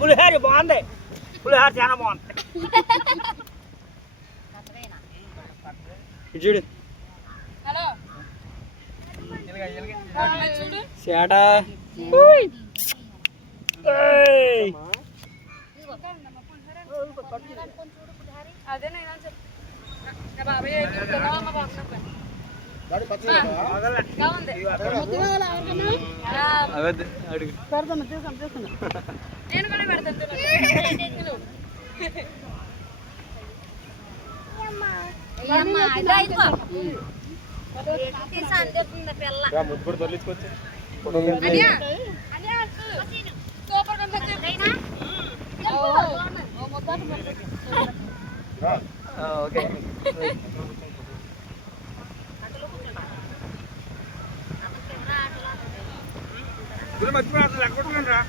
పులిహార బాగుంది, పులిహార చాలా బాగుంది. చూడు సేట నేను కూడా పెడతాను. ముద్దు తొలిచుకోవచ్చు. ఓకే మర్చిపోయి అట్లా లెక్కొట్టుకుంటారా.